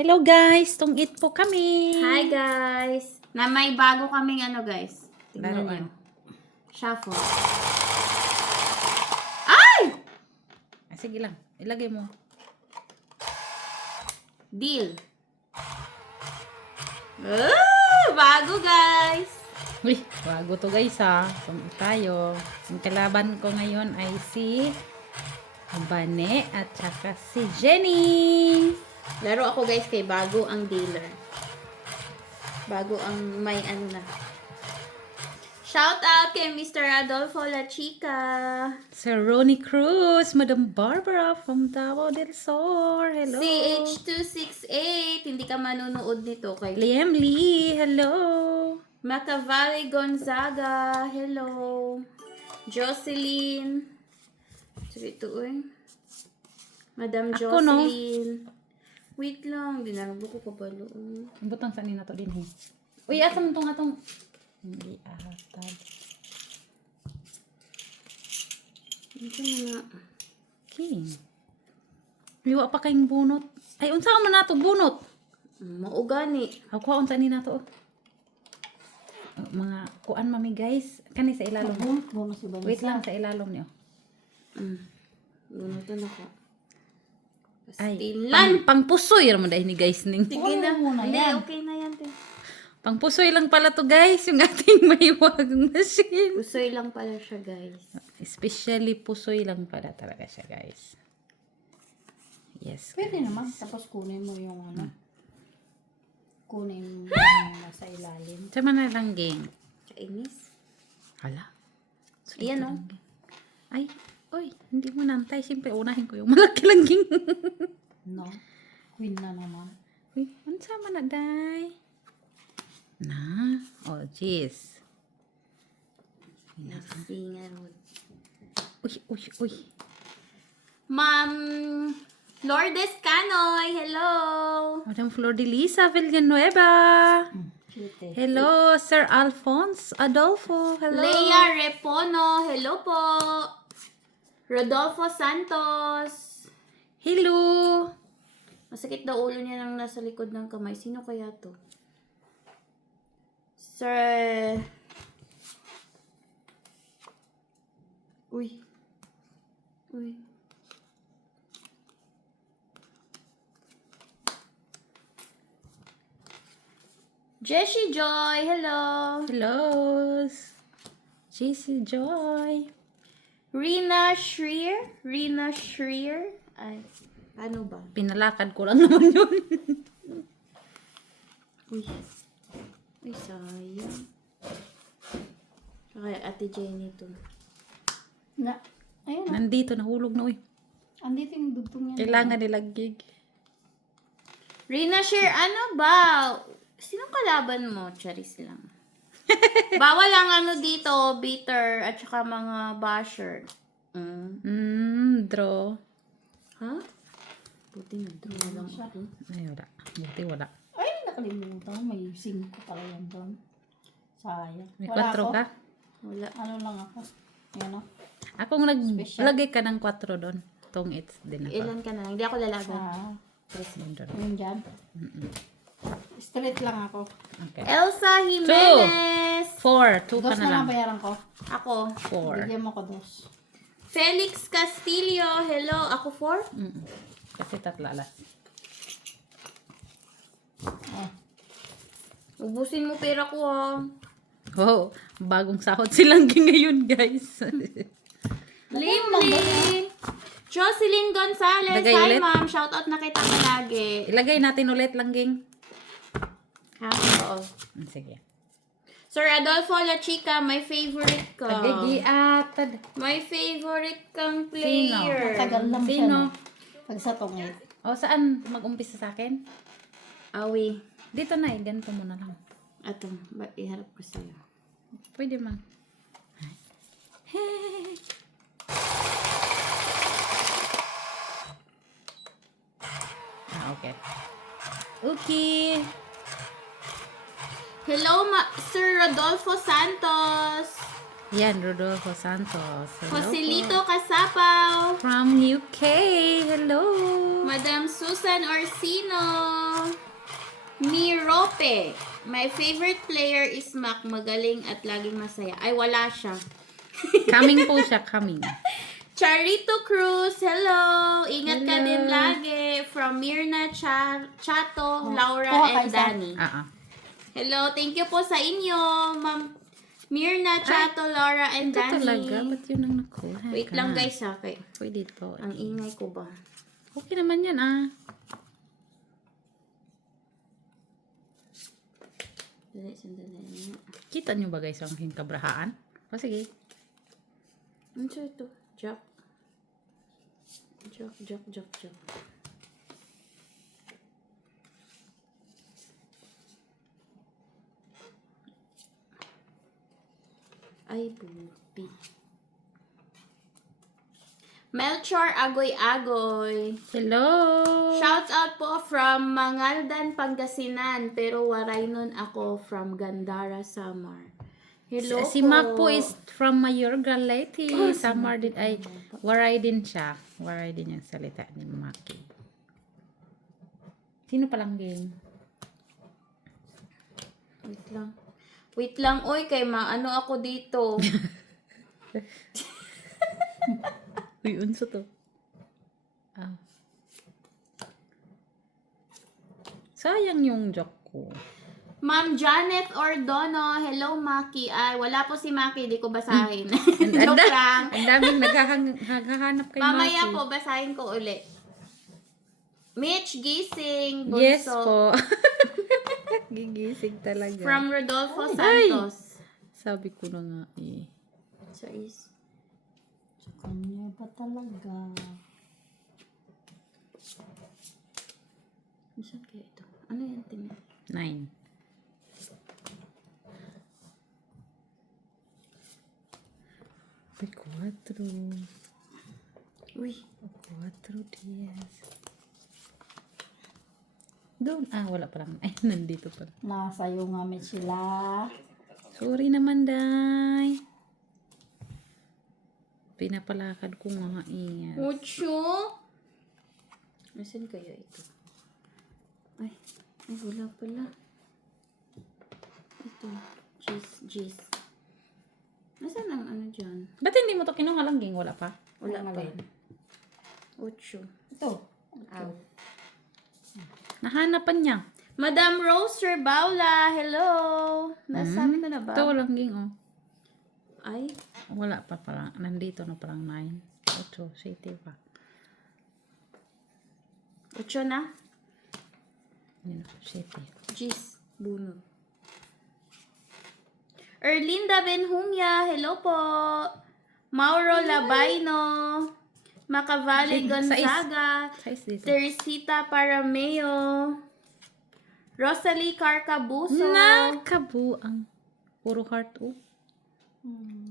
Hello guys, tungit po kami. Hi guys! Na may bago kaming guys. Tingnan Laruan. nyo. Shuffle. Ay! Sige lang, ilagay mo. Deal. Bago guys! Uy, bago to guys ha. Tungit tayo. Ang kalaban ko ngayon ay si Bane at saka si Jenny. Laro ako guys kay bago ang dealer. Bago ang may na. Shout out kay Mr. Adolfo La Chica. Sir Ronnie Cruz, Madam Barbara from Davao del Sur. Hello. CH268. Hindi ka manunood nito kay Liam Lee, hello. Macavali Gonzaga. Hello. Jocelyn. Ito Madam Ako, no? Jocelyn. Wait lang. Dinarabo ko pa balo. Ang butang saan na to din eh. Uy, asa mo atong hindi atad. Ito na. King. Liwa pa kayong bunot. Ay, unsa man nato bunot? Maugani. Ako unsa ni nato? Mga kuan mami guys, kani sa ilalom. Bonus iba. Wait lang sa ilalom niyo. Bunutan ako. Ay, Pastilan. pangpusoy ra man dahil ni guys ning. Sige na. muna Hindi, yan. okay na yan. Te. Pangpusoy lang pala to guys, yung ating mahiwag machine. Pusoy lang pala siya, guys. Especially pusoy lang pala talaga siya guys. Yes. Pwede naman. Tapos kunin mo yung kunin mo yung nasa ilalim. Sama na lang gang. Kainis. Hala. Ayan, oh. Ay, oy, hindi mo nantay. Siyempre, unahin ko yung malaki lang ging. No? Queen na naman. Uy, ano sama na, day? Na? Oh, jeez. Nakasingan. Uy. Ma'am Lourdes Canoy, hello. Madam Flor de Lisa Villanueva. Cute. Hello, Sir Alphonse Adolfo. Hello. Leia Repono, hello po. Rodolfo Santos. Hello. Masakit daw ulo niya nang nasa likod ng kamay. Sino kaya to? Sir... Uy. Jessie Joy, hello. Hello. JC Joy. Rina Shreer. Ay, ano ba? Pinalakad ko lang naman yun. Uy, sayang. Okay, Ate Jenny to. Ayun na. Nandito, nahulog na uy. Andito yung dugtong yan. Kailangan nila gig. Rina Share, ano ba? Sinong kalaban mo? Charis lang. Bawal ang dito, bitter, at saka mga basher. Draw. Ha? Buti na draw lang ako. Ay, wala. Buti wala. Ay, nakalimutan. May 5 pala yan doon. Sayang. May Wala 4 ako. ka? Wala. Ano lang ako. Ayan o. Akong naglagay ka ng 4 doon. Tong it's din ako. Ilan ka na lang? Hindi ako lalaban. Yun doon. Ayun dyan. Straight lang ako. Okay. Elsa Jimenez. 4. 2 ka Dos na na lang. lang bayaran ko. Ako. 4. Bigyan mo ko dos. Felix Castillo. Hello. Ako 4? Kasi tatlo alas. Oh. Ubusin mo pera ko ha. Oh, bagong sahod silang ngayon, guys. Limlin. Jocelyn Gonzalez. Lagay Hi ulit? ma'am. Shoutout na kita palagi. Ilagay natin ulit lang, ging. Ha? Oo. Sige. Sir Adolfo La Chica, my favorite ka. Tagagiatad. My favorite kang player. Matagal lang siya. Sino? No? Pag sa tungit. O, saan mag-umpisa sa akin? Awi. Dito na, ganito mo na lang. Ato, iharap ko sa'yo. Pwede man. Okay. Okay. Hello, Sir Rodolfo Santos. Yan, Rodolfo Santos. Hello Joselito po. Kasapaw. From UK. Hello. Madam Susan Orsino. Mirope. My favorite player is Mac. Magaling at laging masaya. Ay, wala siya. Coming po siya, coming. Charito Cruz. Hello. Ingat ka Hello. din lagi. From Mirna Chato, Laura, Oh, and Kaisa. Danny. Hello, Thank you po sa inyo, Ma'am Mirna Chato, Laura, and Ito Danny. talaga, ba't yun ang nakuha? Wait lang guys ha. Kay, Pwede to. ang ingay ko ba? Okay naman yan Sandali. Kita nyo ba guys ang aking kabrahaan? O sige. Ano siya ito? Jack. Ay, buti. Melchor Agoy-Agoy. Hello. Shout out po from Mangaldan, Pangasinan. Pero waray nun ako from Gandara, Samar. Hello Si Mac po is from Mayorga, Leyte. Samar din ay waray din siya. Waray din yung salita ni Maki. Sino palang game? Wait lang, oy, kay maano ako dito. Uy, unso to. Sayang yung joke ko. Ma'am Janet Ordono, hello Maki. Ay, wala po si Maki, di ko basahin. Joke lang. Ang daming naghahanap kay Mamaya Maki. po, basahin ko uli. Mitch Gising, Bunso. Yes po. Gigising talaga. From Rodolfo Santos. Sabi ko na nga eh. Sais. Sa kanya ba talaga? Saan kaya ito? Ano yan, tingnan? 9. May 4. Uy. 4 días. Doon. Wala pa lang. Ay, nandito pa. Nasa iyo nga may sila. Sorry naman, Day. Pinapalakad ko nga eh. Mucho. Nasaan kaya ito? Ay, wala pala. Ito. Jeez. Nasaan ang ano dyan? Ba't hindi mo to kinuha lang, Ging? Wala pa? Wala Ano pa. ba yan? 8. Ito. Aw. Nahanapan niya. Madam Rose Baula, hello. Nasabi ko na ba? Ito lang, Ging, Ay, Wala pa parang. Nandito na parang 9. 8. City pa. 8 na. Yun, city. Jeez, bunod. Erlinda Benhumia, hello po. Mauro Labaino, Macavale Gonzaga, Size dito. Teresita Parameo, Rosalie Carcabuso, Nakabuang. Puro heart,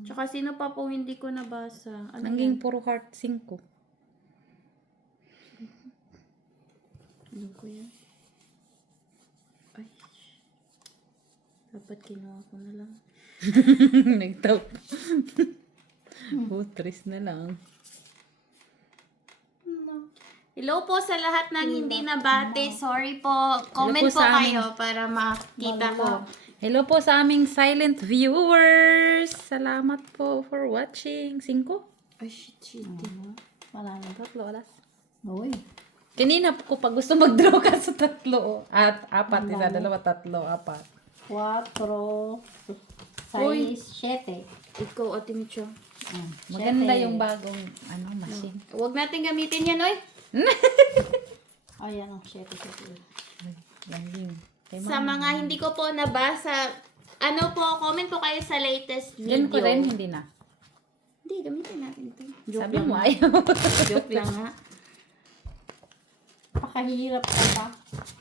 tsaka sino pa po hindi ko nabasa? Ano Nanging yan? puro heart 5. Ano ko yan? Ay, dapat kinuha ko na lang. Nagtap. Tres na lang. Hello po sa lahat ng hindi nabate. Sorry po. Comment Hello po po sa kayo para makita ko. Hello po sa aming silent viewers. Salamat po for watching. 5? Ay, shit. Marami. 3 alas. Uy. Kanina ko pa gusto mag-draw ka sa 3. At 4. Ang 1, dami. 2, 3, 4. 4, Uy. 6, 7. Ikaw, Ate Micho. Maganda yung bagong machine. Huwag natin gamitin yan, oy. Ayan ang 7. Langing. Kay Sa Mama. mga hindi ko po nabasa, ano po, comment po kayo sa latest video. Yan ko rin, hindi na. Hindi, gamitin natin ito. Joke Sabi lang mo nga. ayaw. Joke lang nga. Pakahirap ka ba?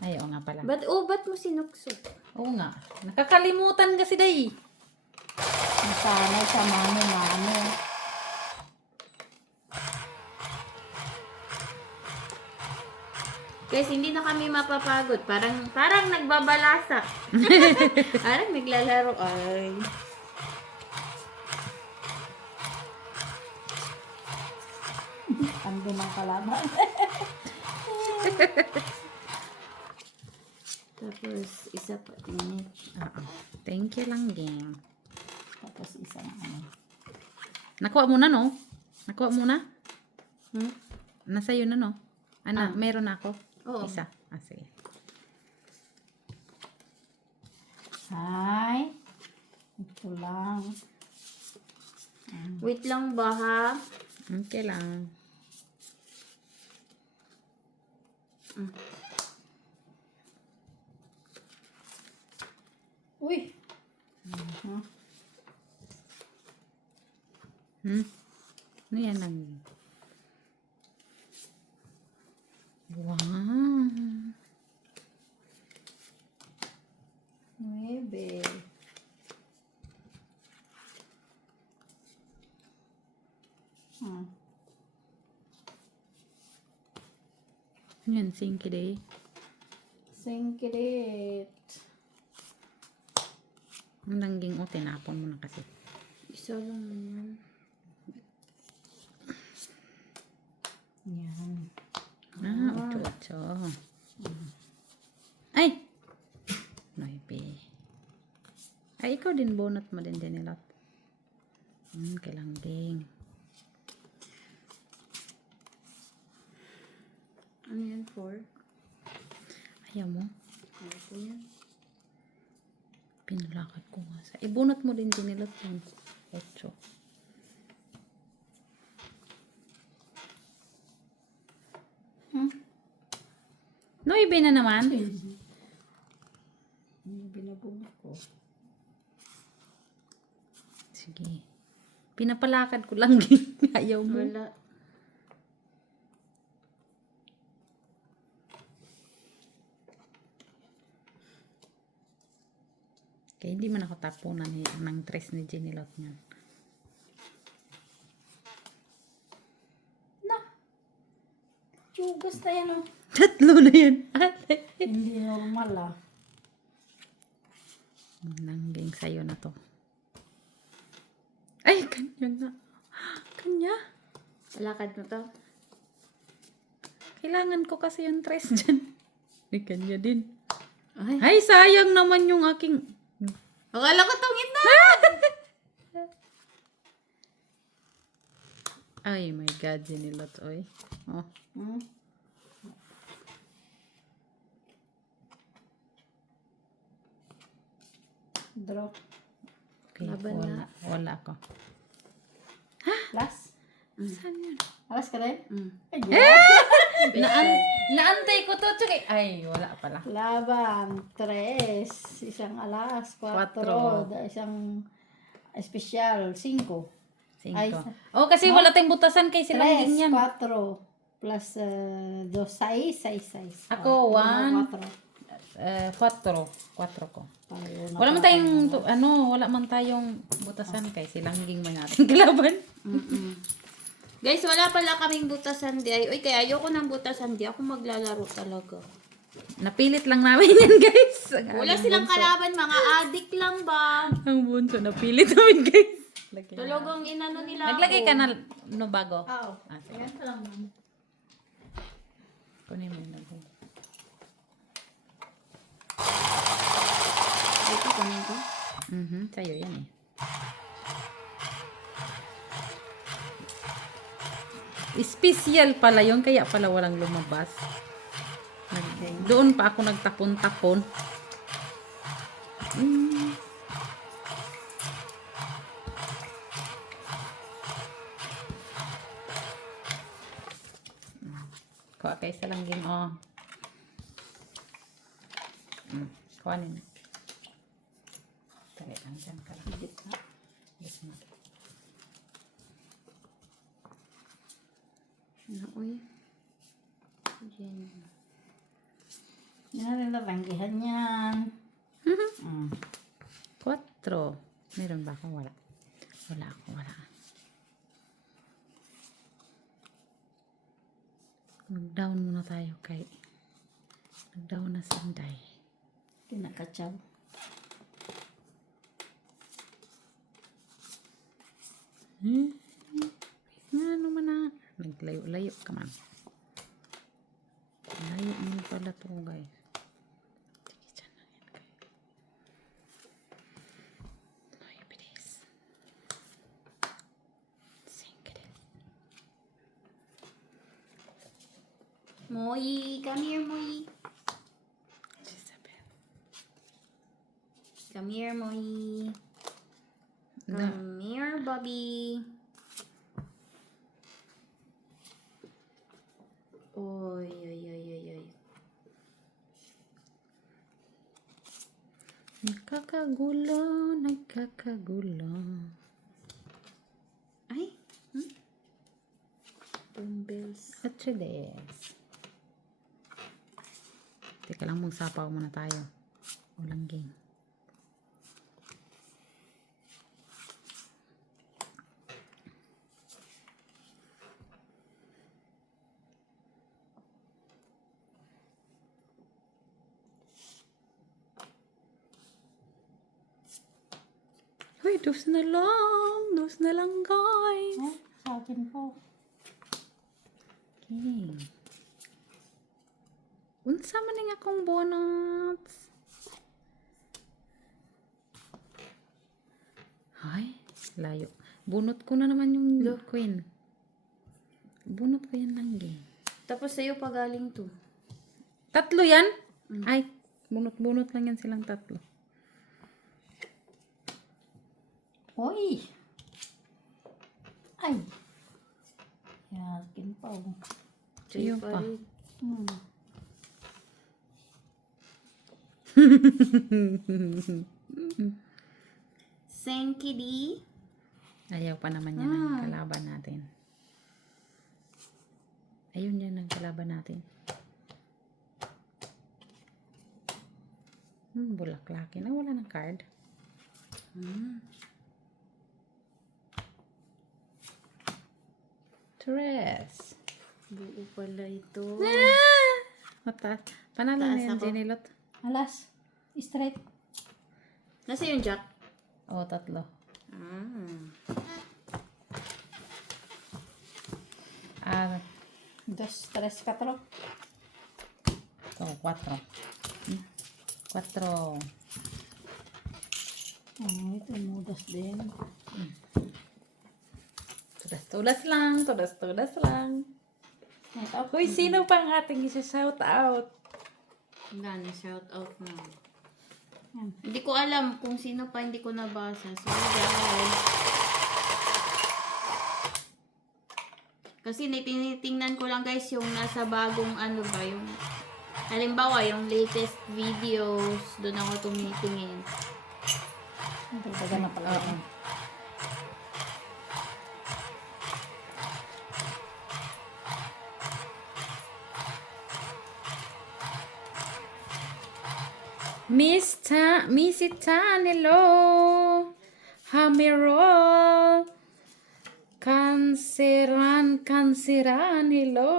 Ayaw nga pala. Ba't mo sinuksok? Oo nga. Nakakalimutan kasi day. Nasanay sa mano-mano. Guys, hindi na kami mapapagod. Parang nagbabalasa. Parang naglalaro. Ay. Ando ng kalaban. Tapos, isa pa din. Oo. Thank you lang, gang. Tapos isang ano. Nakuha mo na, no? Nakuha mo na? Hmm? Nasa iyo na, no? Ana, Ah. meron na ako. Oo. Isa. Ah, sige. Hi. Ito lang. Wait lang ba, ha? Okay lang. Uy. Hmm? Ano yan lang? Wow. 9. Ano yan, sinky day? Singkirit. Ang langging, o, tinapon mo na kasi. Isa lang yan. Yan. Ah, ocho. Ay! Noibe. Ay, ikaw din, bonot mo din, Janilot. Kailangging. Ano yan for? Ayaw mo? Ano po yan? Pinalakad ko nga sa... Ibunot mo din, Janilot, yung ocho. Noibe na naman. Yung binabulok ko. Sige. Pinapalakad ko lang din. Ayaw mo. Wala. Kaya hindi man ako tapunan ng tres ni Jenny Lot niyan. Tsugas na yan, oh. Tatlo na yan. Ate. Hindi normal, ah. Nangging sa'yo na to. Ay, kanya nga. Kanya. Lakad mo to? Kailangan ko kasi yung tres dyan. Ay, kanya din. Ay. Ay, sayang naman yung aking... Akala ko tungin na! Ay, my God, Jenny Lot, oy. Oh. Draw. Okay, Laban wala. Wala ako. Plus. Saan yun? Alas ka rin? Mm. Ay, yeah. Naantay ko to. Tsaka, ay, wala pala. Laban. 3. Isang alas. 4. Isang espesyal. 5. Ay, 5. Oh, kasi wala tayong butasan kay silang 3, din yan. 4. Plus 2, 6. Ako, 1. 4. 4. 4 ko. Wala man tayong, wala man tayong butasan kay silang hinging mga ating kalaban. Guys, wala pala kaming butasan di ay. Uy, kaya ayoko ng butasan di. Ako maglalaro talaga. Napilit lang namin yan, guys. Wala silang kalaban, mga adik lang ba? Ang bunso, napilit namin, guys. Talagang inano nila Naglagay ako. ka na no bago. Oo. Ah, sige. Ayan lang. Kunin mo yung lagay. Ito, kunin ko. Sa'yo yan eh. Special pala yun, kaya pala walang lumabas. Doon pa ako nagtapon-tapon. Kuha kayo sa langging, oh. Kuhanin. Dali lang dyan ka lang. Yes, ma'am. Ano, uy. Diyan. Yan na nila ranggihan yan. 4. Meron ba akong wala? Wala akong wala. Mag-down muna tayo kay nag-down na si Inday. Pinakatsaw. Nga naman na. Layo-layo ka man. Layo man pala to guys. Sige, dyan lang yan kayo. Ay, bilis. Sige din. Moy, come here, Moy. Jezabel. Come here, Moy. Da. Come here, Bobby. Oy, oy, oy, oy, oy. Nagkakagulo. Ay, dumbbells. Atsudes. Teka lang, magsapaw muna tayo. Walang game. Uy, dos na lang. Dos na lang, guys. Oh, sa akin po. Okay. Unsa man nga akong bonus? Ay, layo. Bunot ko na naman yung queen. Bunot ko yan lang eh. Tapos sa'yo pa galing to. Tatlo yan? Ay, bunot-bunot lang yan silang tatlo. Hoy! Ay! Yakin pa. Oh. Sa'yo pa. rin. Senkidi. Ayaw pa naman yan ang kalaban natin. Ayun yan ang kalaban natin. Bulaklaki na. Wala ng card. Tres. Buo pala ito. Mataas. Panalo Taas na yan, ako. Jenilot. Alas. Straight. Nasa yung jack? Oo, tatlo. Ah, 2, 3, 4. ito, 4. 4. Oh, ito mudas din. Tulas-tulas lang. Tulas-tulas lang. Ito. Uy, sino pang ating isa-shout out? Gana, shout out na. Yan. Hindi ko alam kung sino pa hindi ko nabasa. Sorry guys. Kasi tinitingnan ko lang guys yung nasa bagong ano ba yung halimbawa yung latest videos doon ako tumitingin. Dagdagan na pala. Oo. Missy Tan, hello. Hamirol. Kanseran, hello.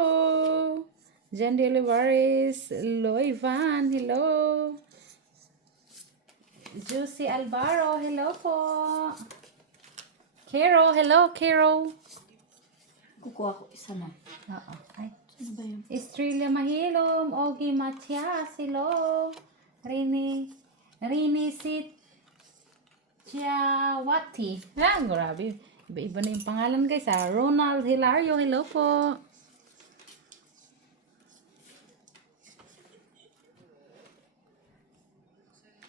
Jan Deliveries, Loivan, hello. Juicy Alvaro, hello po. Kero, hello, Kero. Kukuha ko isa na. Oo. Ay. Ano ba yun? Estrella Mahilom, Ogie Matias, hello. Rini Sitchawati. Ah, grabe. Iba-iba na yung pangalan guys ha. Ronald Hilario, hello po.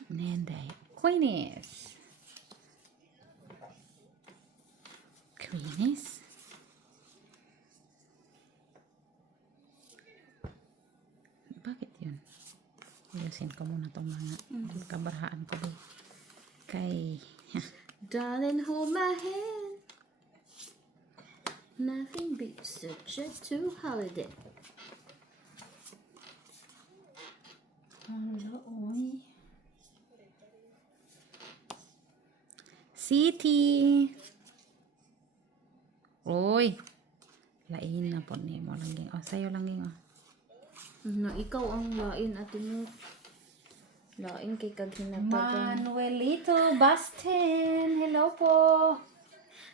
Nenday. Queenies. Bakit yun? Ayusin ko muna itong mga kabarhaan ko ba. Kay... Darling, hold my hand. Nothing beats a jet to holiday. Hello, oy. City. Uy. Lain na po ni mo lang. Oh, sa'yo lang yung. Na ikaw ang lain at mo. Lain kay kaghinatagan. Manuelito Basten. Hello po.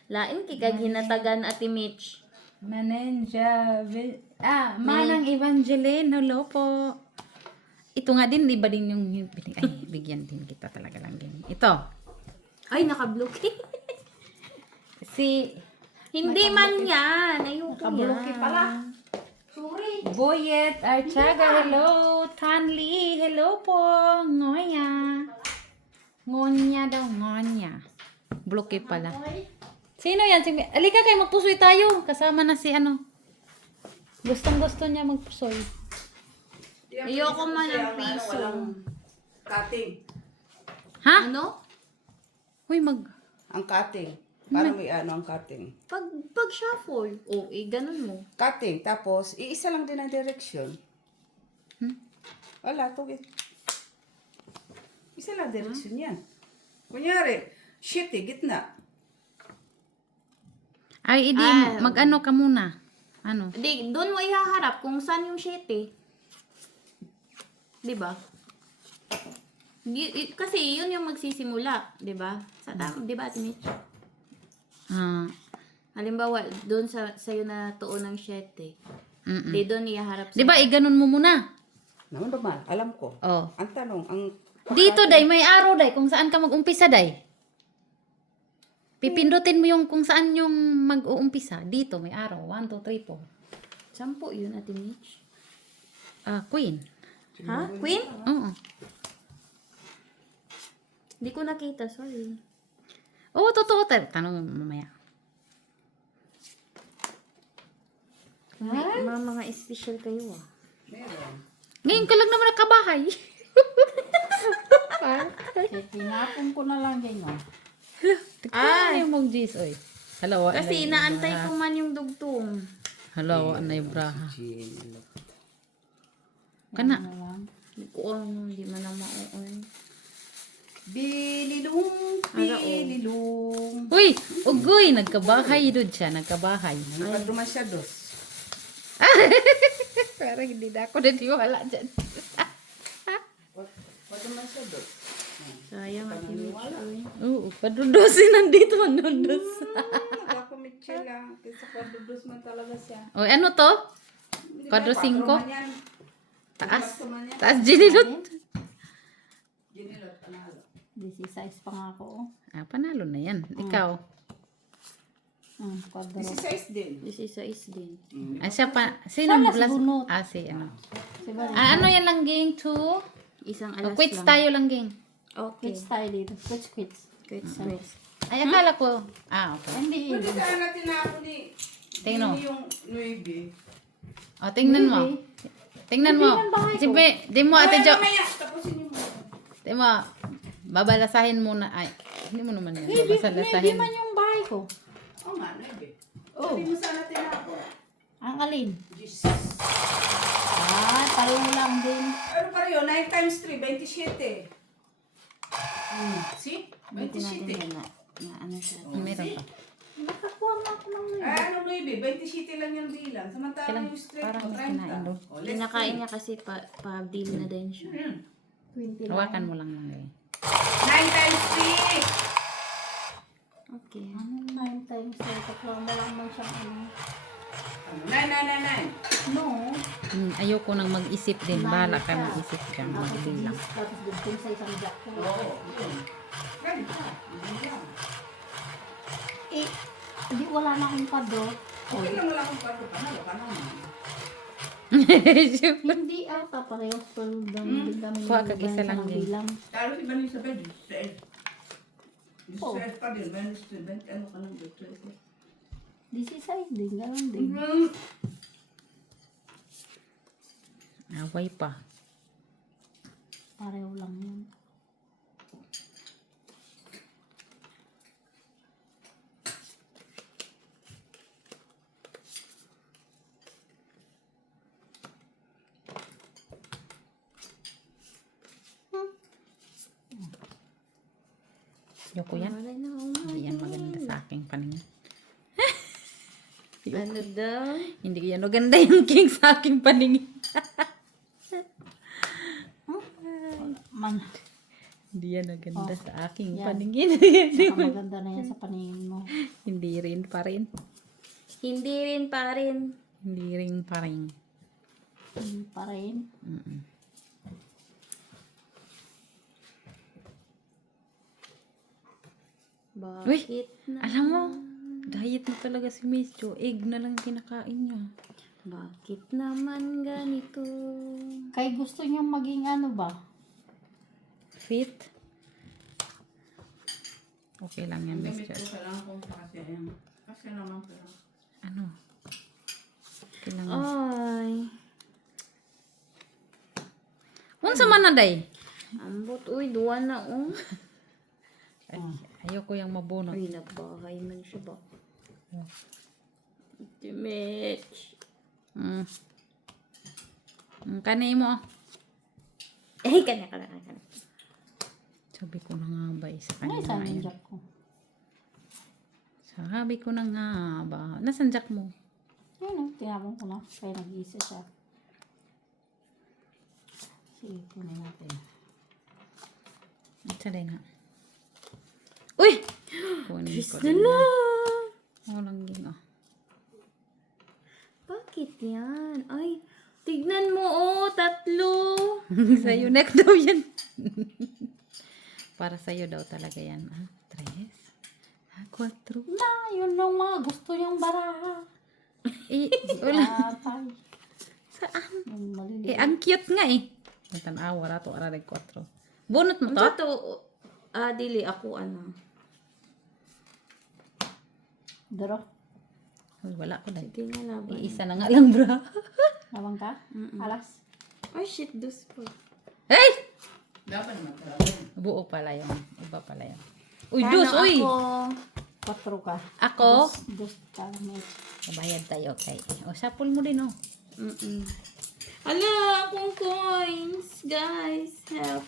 Lain kay kaghinatagan Ate Mitch. Manenja. Manang Evangeline. Hello po. Ito nga din, di ba din yung... Ay, bigyan din kita talaga lang din. Ito. Ay, naka-bloke. Si Hindi man yan. Ayoko Nakabloke yan. pala. Sorry. Boyet Archaga. Hello. Tanli. Hello po. Ngoya. Ngonya daw. Ngonya. Bloke pala. Sino yan? Alika kayo, magpusoy tayo. Kasama na si ano. Gustong gusto niya magpusoy. Ayoko man ng piso. Cutting. Ha? Ano? Uy, Ang cutting. Parang may ano ang cutting. Pag shuffle. Oh, ganun mo. Cutting. Tapos, iisa lang din ang direction. Wala, tugit. Isa lang direction yan. Kunyari, shit gitna. Ay, hindi. Mag-ano ka muna. Ano? Di, doon mo ihaharap kung saan yung shit eh. Diba? Kasi yun yung magsisimula. Diba? Diba, Ate Mitch? Ah. Halimbawa, doon sa'yo na tuon ng shit eh. Mm-mm. Di doon ihaharap Di ba, iganon mo muna. Naman naman, alam ko. Oh. Ang tanong, ang... Dito, day, may araw, day. Kung saan ka mag-umpisa, day. Pipindutin mo yung kung saan yung mag-uumpisa. Dito, may araw. 1, 2, 3, 4. Sampo yun, Ate Mitch. Queen. Ha? Queen? Oo. Di ko nakita, sorry. Oo, totoo. Tanong mo mamaya. May mga special kayo ah. Meron. Ngayon ka lang naman nakabahay. Tinapon ko na lang din, no? Ano yung mong jeans, oy? Halawa. Kasi inaantay ko man yung dugtong. Halawa na yung braha. Gin. Kana. Hindi ko hindi man na mauon. Bililong, bililong. Uy, ugoy, nagkabahay doon siya, nagkabahay. Nakaduman siya dos. Parang hindi na ako naniwala dyan. Nakaduman siya dos. Sayang Ate Mitch. Uy. Oo, padudosin nandito, manundos. Nakakumit siya lang. Kasi kwadudos man talaga siya. O, ano to? Hindi Kwadro ba, 5? patro man yan. Taas. Patro man yan. Taas, ginilot. Ginilot, panalo. 16 pa nga ako. Panalo na yan. Ikaw. Kwadro. 16 din. This is size din. Siya pa. Sino Salas plus? bunot. Si ano. Diba? Ano yan lang, gang? 2? Isang alas Quits lang. tayo lang, gang. Okay. Quits tayo dito. Quits. Quits, quits. Ay, akala ko. Okay. Hindi. Pwede sana tinapon ni... Tingnan mo. Hindi yung Nuebe. O, tingnan mo. Tingnan mo. Hindi ng bahay ko. Sige, di mo, Ate Jo. Mamaya, tapusin niyo mo. Di mo, babalasahin muna. Ay, hindi mo naman yan. Hindi Babalasahin. man yung bahay ko. Oo nga, Nuebe. Oh. Sabi mo sana tinapon. Ang alin? Diyos. Pareho lang din. Ano pa rin yun? 9 times 3, 27. See? Dito natin 27. yan na ano siya. Meron pa. Nakakuha na ako ng Ano, Nuebe? 27 lang yung bilang. Samantala Kailan? yung straight Parang mo, may kinain doon. 30. O, let's Kinakain see. niya kasi pa-deal na din siya. 20 lang. Hawakan mo lang lang. 9 times 3. Okay. Ano 9 times 8? Taklama lang man siyang ano. 9. No. Ayoko nang mag-isip din. Bahala ka mag-isip dyan. Magbilang. Tapos dugtong sa isang jack ko. Oo, yun. Ganito. Hindi lang. Hindi wala na akong kado. Okay lang wala akong pato. Panalo ka naman. Hindi ata pareho. Pero din kami Kuha ka isa lang ng din. bilang. Talo si Vanessa sa bed. Oh. Stress pa din. Vanessa, ano ka lang dito? 16 din. Ganon din. Away pa. Pareho lang yun. Ayoko yan. Wala na ako. Hindi yan maganda sa aking paningin. Ano daw? Hindi yan maganda yung king sa aking paningin. Man. Hindi yan maganda sa aking Yan. paningin. Maganda na yan sa paningin mo. Hindi rin pa rin. Hindi rin pa rin. Hindi ring pa rin. Hindi pa rin. Mm-mm. Bakit na? Alam mo, diet na talaga si Miss Jo. Egg na lang kinakain niya. Bakit naman ganito? Kay gusto niyang maging ano ba? Fit. Okay lang yan, Miss Gamit Jo. ko kailangan kong kasi yan. Kasi naman ko lang. Ano? Okay lang. Ay. Unsa man na, day? Ambot. Uy, duwa na oh. Ay, ayoko yung mabunot. Ay, nagbahay man siya ba? Mitch. Mm. Kanay mo. Eh, kanya. Sabi ko na nga ba sa Ay, kanila. saan Ayan. yung jack ko? Sabi ko na nga ba. Nasaan jack mo? Ayun, tinapon ko na. Kaya nag-iisa siya. Sige, kunin natin. Sa day na. Uy! Kunin ko din. Hala! Walang gino. Bakit yan? Ay, tignan mo oh, 3. Sa'yo next daw yan. Para sa'yo daw talaga yan. 3. 4. Na, yun yung mga gusto niyang baraha. Eh, wala. Atay. Saan? Yung maliliit. Eh, ang cute nga eh. Tanawa rato, araray 4. Bunot mo Ano to? to? Dili ako ano. Daro. Uy, wala ko dahil. Sige nga laban. Iisa na nga lang, bra. Labang ka? Alas. Ay, shit, dos po. Hey! Dapat naman talaga. Buo pala yun. Iba pala yun. Uy, Paano dus, uy! Patro ka. Ako? Dos talamit. Mabayad tayo, okay. O, sapul mo din, oh. Ala, akong coins. Guys, help.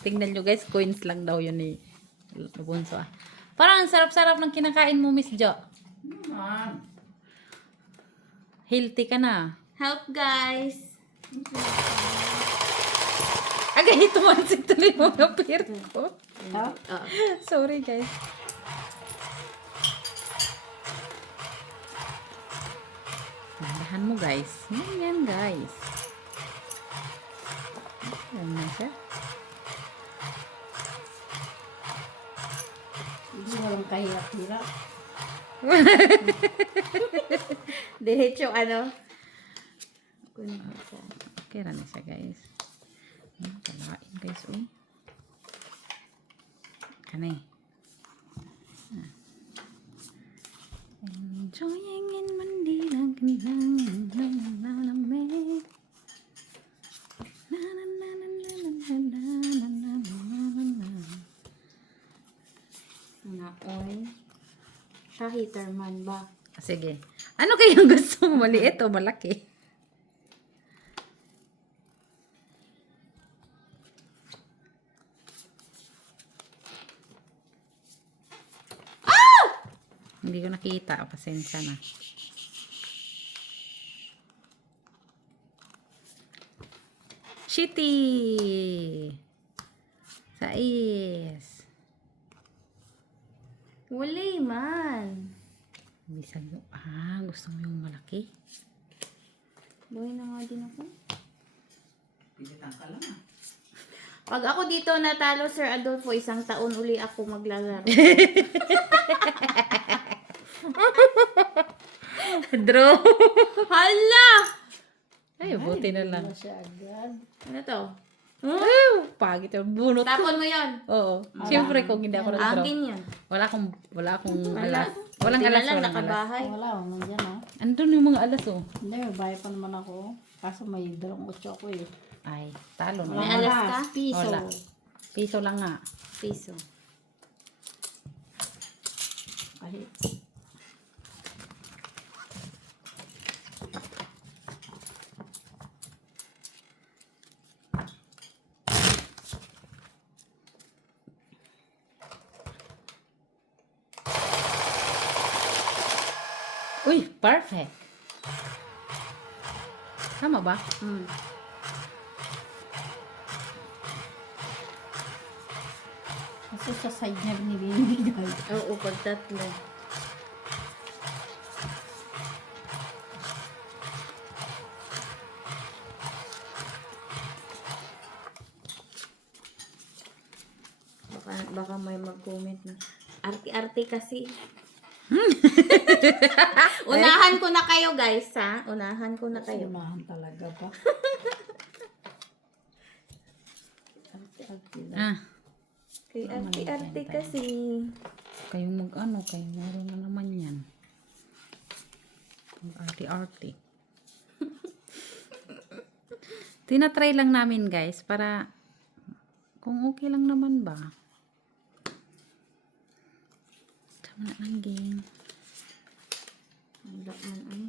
Tingnan nyo, guys. Coins lang daw yun ni Bunso, ah. Parang ang sarap-sarap ng kinakain mo, Miss Jo. Naman. Healthy ka na. Help, guys. Agay, tumansig tuloy mga peer ko. Ha? Sorry, guys. Dahan mo, guys. Yan, guys. Yan na siya. Hindi walang kahirap-hirap. Diretso, ano? Okay na siya, guys. Kalain, guys, uy. Kanay. Enjoying in Manila, gandang nalalamig. Na na na na na na na na na na na. Naoy. Siya hater man ba? Sige. Ano kayang gusto mo? Maliit o malaki? Hindi ko nakita. Pasensya na. Shitty! Sais! Wala man. Bisag mo. Gusto mo yung malaki? Buhay na nga din ako. Pilitan ka lang ah. Pag ako dito natalo, Sir Adolfo, 1 taon uli ako maglalaro. Draw! Hala! Ay, buti na lang. Wala siya agad. Ano to? Pagit yung bunot ko. Tapon mo yon. Oo. Siyempre kung hindi ako nag-draw. Akin yan. Wala akong Wala. alas. Walang Buti na alas, lang, walang alas. nakabahay. Wala, nandiyan ah. Andun yung mga alas, oh. Hindi, may bayad pa naman ako. Kaso may 2.8 ako eh. Ay, talo Wala na. May alas ka? Piso. Wala. Piso lang nga. Piso. Kahit. Uy, perfect. Tama ba? Kasi sa side niya binibigay. Oo, pag 3. mag-comment na. Arte-arte kasi. Unahan ko na kayo, guys, ha? Unahan ko na kayo. Unahan talaga ba? Arte-arte lang. Ah, Kay arte-arte kasi. kayong mag-ano, kayo meron na naman yan. Arte-arte. Tinatry lang namin guys, para kung okay lang naman ba. Tama na lang game. Wala man ay.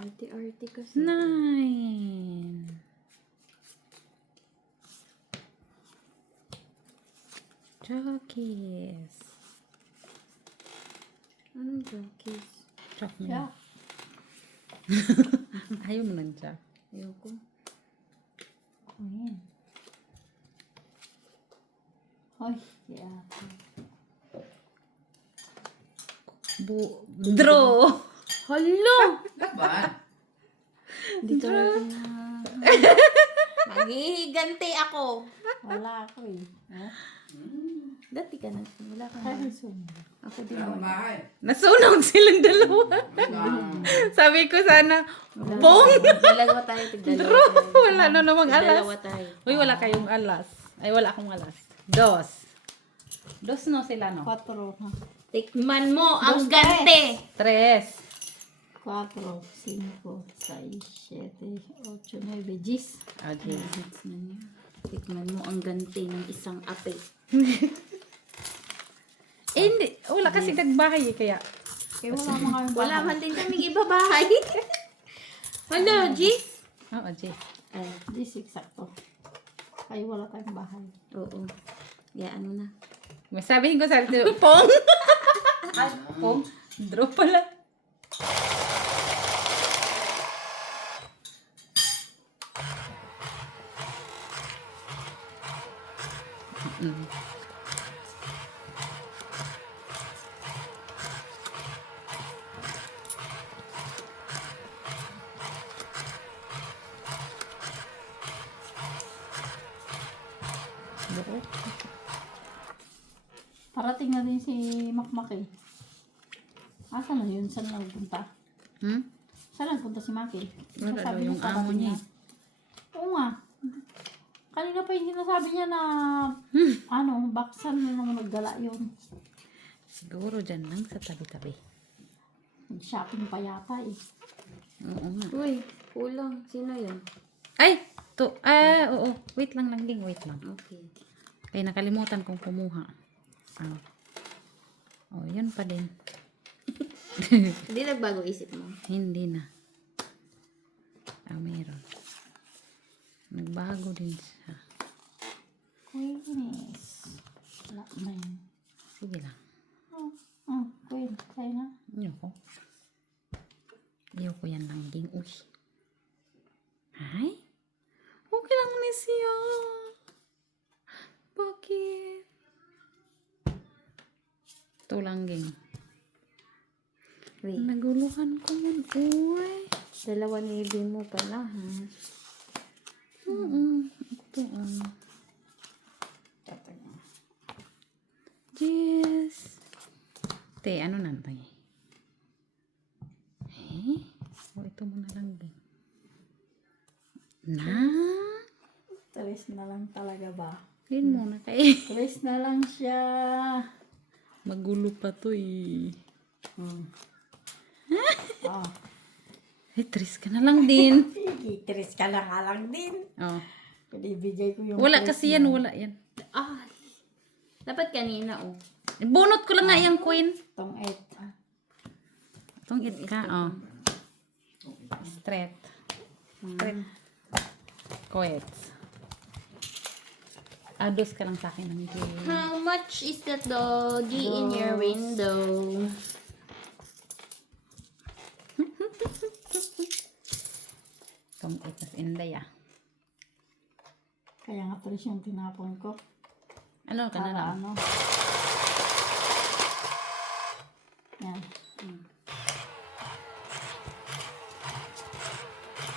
Arte-arte kasi. 9. Jockeys. Anong jockeys? Jock mo. Yeah. Ayaw mo ng jock. Ayoko. Ayan. Ay, yeah. Draw. Hala! Ba? Dito Maghihiganti ako. Wala ako eh. Oh? Dati ka na. Wala ka Ay, na. sumba. Ako din Ang wala. bahay. Nasunog silang dalawa. Sabi ko sana, Pong! Dalawa tayo. Tigdalawa tayo. Wala na namang alas. Tigdalawa tayo. Uy, wala kayong alas. Ay, wala akong alas. Dos. Dos no sila, no? 4, ha? Tikman mo ang gante. 3. 4, 5, 6, 7, 8, 9, 10. Okay. Hits na niya. Tikman mo ang gante ng isang ape. Eh, hindi. Wala kasi nagbahay eh, kaya. Kaya wala mga kami Wala man din kaming iba bahay. Ano, Gis? Oo, Jay. Ay, 10 eksakto. Kaya wala tayong bahay. oo. Ya, ano na. May sabihin ko sa atin, Pong! Ay, Pong. Draw pala. Parating na din si Makmak eh. Asan na yun? Saan nagpunta? Hmm? Saan nagpunta si Maki? Wala daw Sabi yung niya, amo parating niya. na. Oo nga. Kanina pa yung sinasabi niya na ano, baksan na nang naggala yun. Siguro dyan lang sa tabi-tabi. Nag-shopping pa yata eh. Oo nga. Uy, kulang. Sino yun? Ay! Oo. Wait lang, wait lang. Okay. Kaya nakalimutan kong kumuha. Ah. Oh, yun pa din. Hindi nagbago isip mo. Hindi na. Meron. Nagbago din siya. Queenies. Wala na yun. Sige lang. Queen. Sa'yo na. Ayoko. Ayoko yan lang ging. Uy. Ay? Okay lang ni siya. Bakit? Ito lang ging. Wait, Naguluhan ko yun. Uy. dalawa navy mo pala, ha? Ito Yes. Te, ano nantay? Oh, ito muna lang din. Na? 3 na lang talaga ba? Yun muna kay. 3 na lang siya. Magulo pa to eh. Oh. Ay, tris ka na lang din. Sige, 3 ka lang nga lang din. Oh. Pwede ibigay ko yung Wala 3 kasi yan, wala yan. Ay. Dapat kanina, oh. Bunot ko lang nga yung queen. Itong 8. Itong it ka, oh. Straight. Straight. Quits. Ados ka lang sa akin ng game. How much is that doggy in your window? Itong it nas inday ah. Kaya nga 3 yung tinapon ko. Ano ka na Para lang? ano. Yan.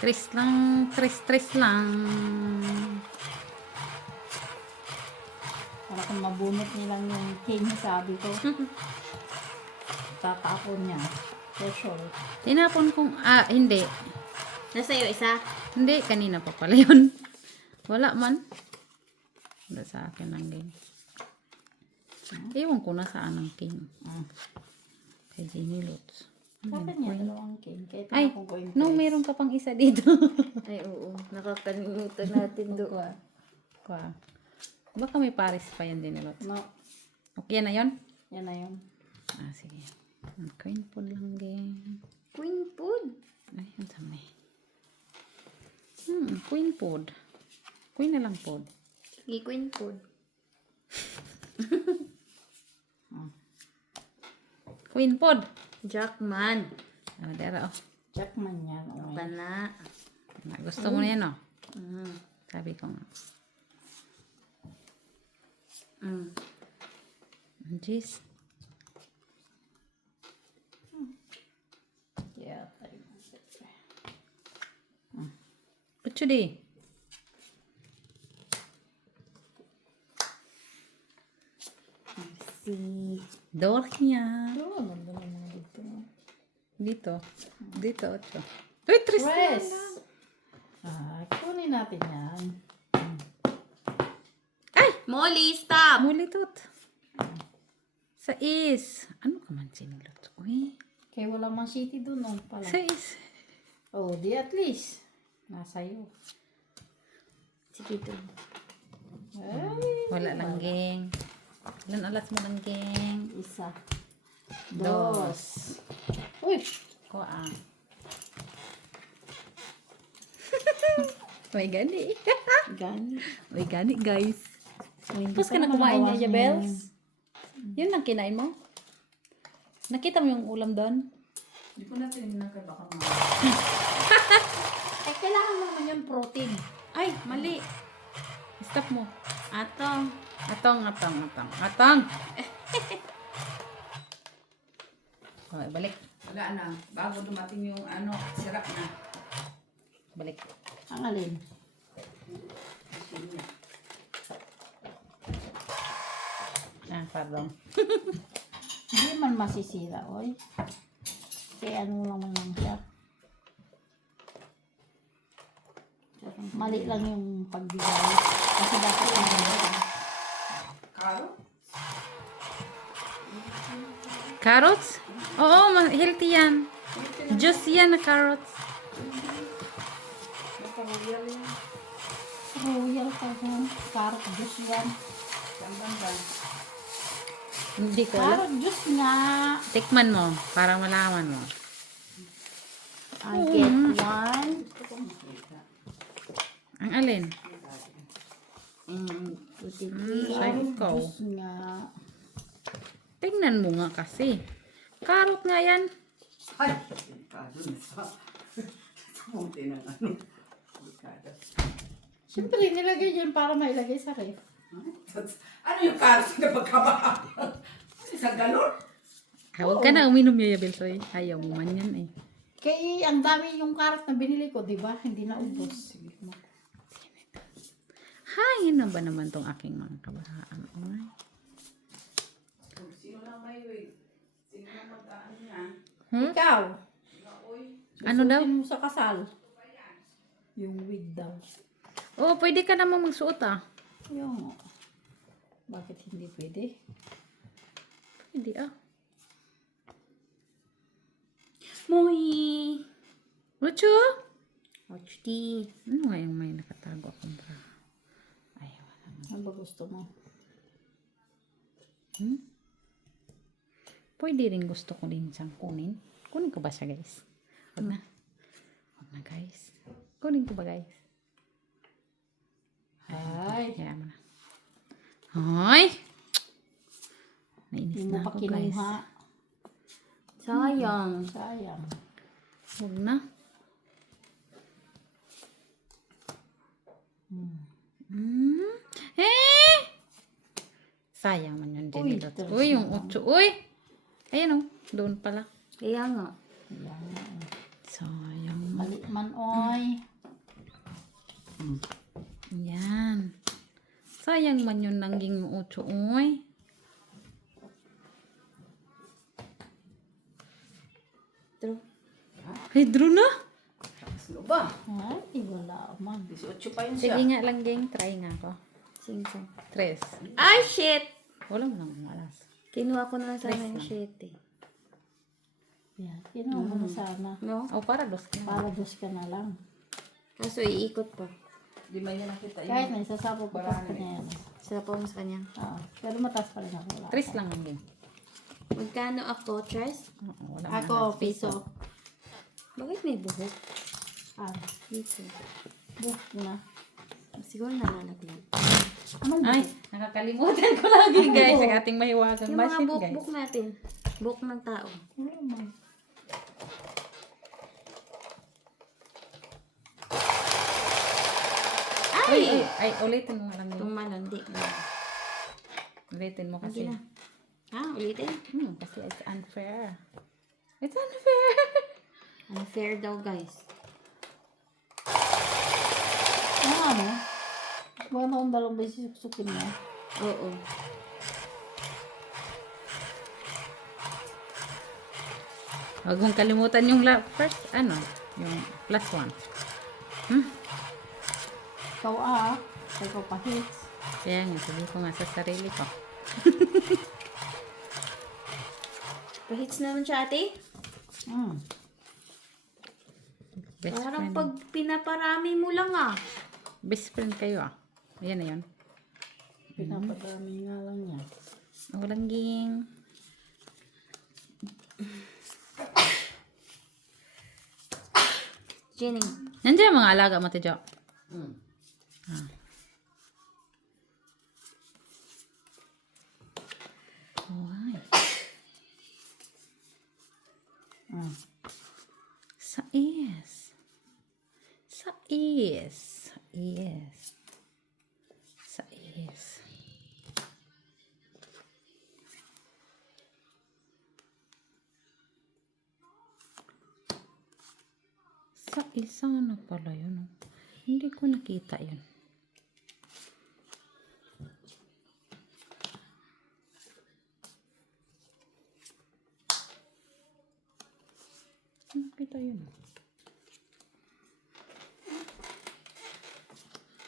Tres lang. Para kung mabunot nilang yung king, sabi ko. Tatapon niya. For sure. Tinapon kong, hindi. Nasa iyo isa? Hindi, kanina pa pala yun. Wala man. Wala sa akin ang game. Ewan ko na saan ang king. Kay Jenny Lutz. Bakit niya dalawang king? Kahit Ay, ako ko yung no, meron ka pang isa dito. Ay, oo. Nakakalimutan natin doon. Kwa. Baka may pares pa yan din, Lutz. No, Okay na yun? yan na yun. Sige. Queen po lang game. Queen food. Ay, ang dami. Queen pod. Queen na lang pod. Sige, queen food. Queen pod. Jackman. Dera, oh. Jackman yan. Oh. Kana. Gusto mo na yan, oh. Mm. Sabi ko nga. Jeez. Yeah, Kutsudi. Si... Dorkia. Oo, ganda naman dito. Dito. Dito, 8. Uy, Tris. Press! Kunin natin yan. Molly, stop! Muli tot. Sa is. Ano ka man sinulot? Uy. Kaya wala mang city dun, no? Pala. Sa is. Oh, di at least. Nasa iyo. Sige, doon. Ay, Wala lang, geng. Ilan alas mo lang, geng? isa. Dos. Uy! Ko May gani. Gani. May gani, guys. Hindi Tapos ka na naman kumain bawas niya, mo Bells? Yun lang kinain mo? Nakita mo yung ulam doon? Hindi ko na tinignan kay baka mga. Eh, kailangan mo naman yung protein. Ay, mali. Stop mo. Atong. Atong. Okay, balik. Wala na. Bago dumating yung sirap na. Balik. Ang alin? Pardon. Hindi man masisira, oy. Kaya ano lang man lang siya. Mali lang yung pagbigay. Kasi dapat yung Karo? Carrots? Oo, healthy yan. Juice yan na carrots. Nakaroyal yan. royal pa mo. Carrot juice yan. Sambang ba? Hindi ko alam. Carrot juice nga. Tikman mo, para malaman mo. I get one. Ang alin? And put it Sa ikaw. Juice nga. Tingnan mo nga kasi. Carrot nga yan. Ay! Delikado na sa. Pumunti ng Delikado. Siyempre, nilagay yun para mailagay sa ref. Ano yung karo sa pagkabahaba? Isang galon? Huwag ka na uminom niya, Belsoy. Ayaw mo man yan eh. Kaya ang dami yung carrot na binili ko, di ba? Hindi na ubos. Hangin na ba naman tong aking mga kabahaan? Ay. Sino lang may wait? Sino lang magdaan niya? Ikaw, Ano daw? susuotin mo sa kasal. Yung wig daw. Oo, pwede ka naman magsuot ah. Yung, bakit hindi pwede? Pwede ah. Moy. Lucho? Watch the. Ano nga yung may nakatago akong bra? Ay, wala. Ano ba gusto mo? Pwede rin gusto ko din siyang kunin. Kunin ko ba siya, guys? Huwag na. Huwag na, guys. Kunin ko ba, guys? Ay, Kaya mo na. Hoy! Nainis hindi mo na pa ako, guys. kinuha. Sayang. Sayang. Huwag na. Eh! Sayang man yun, Jenny. Uy, Uy, yung 8. Uy! Ayan o. Doon pala. Kaya nga. Ayan. So, yung... Balik man, oy. Yan. Sayang man yun nangging 8, oy. True. Hydro na? Ano ba? Ay, wala man. 18 pa yun Sige siya. nga lang, gang. Try nga ako. Sing-sing. 3. Ay, shit! Wala mo lang alas. Kinuha ko na lang sana yung shit eh. Yan. Kinuha mo na sana. No? O, para 2 ka. Para dos ka na lang. Kaso iikot pa. Di man niya nakita Kahit yun. na isasapog ko pa niya yan. Sa po sa kanya. Oo. Pero mataas pa rin ako. Wala. 3 lang ang gang. Magkano ako, Tres? Oo, wala Ako, alas. piso. Bakit may buhok? Ah, Dito. buh na. Siguro nalalaglag. Ay, nakakalimutan ko lagi guys. Ang ating mahiwagang Yung mga machine guys. buhok-buhok natin. Buhok ng tao. Wala man. Ay, ulitin mo lang yun. Tumalandi. Ulitin mo Hindi kasi. na. Ha? Ulitin? Kasi it's unfair. It's unfair. Unfair daw, guys. Ano? Buwan akong 2 beses susukin mo. Oo. Huwag mong kalimutan yung first, yung +1. Ikaw ikaw pa hits. Kaya nga, sabi ko nga sa sarili ko. Pahits naman siya, ate. Best Parang friend. pag pinaparami mo lang Best friend kayo Ayan na yun. Pinapadami nga lang niya. Walang ging. Jenny. Nandiyan ang mga alaga mo, Tijo. Why? Sais. Sais. Sais. Sais. Sa isa na pala yun. Hindi ko nakita yun. Nakita yun.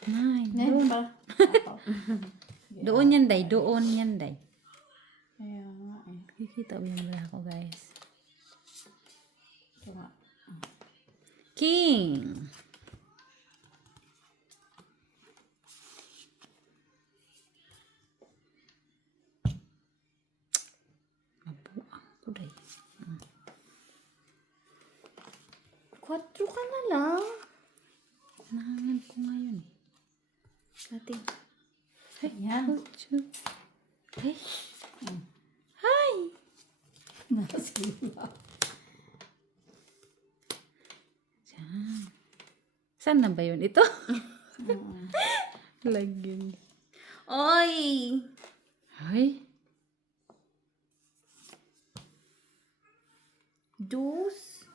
9. Ngayon pa. Doon yan, day. Doon yan, day. Kaya nga eh. Kikita mo yung wala ko, guys. Ito nga. King. Mabuang ko, day. 4 ka na lang. Nahangan ko ngayon. Ate. Ayan. Hey. Hi! Nasila. Diyan. Saan na ba yun? Ito? Lagyan. Oy! Ay. Juice?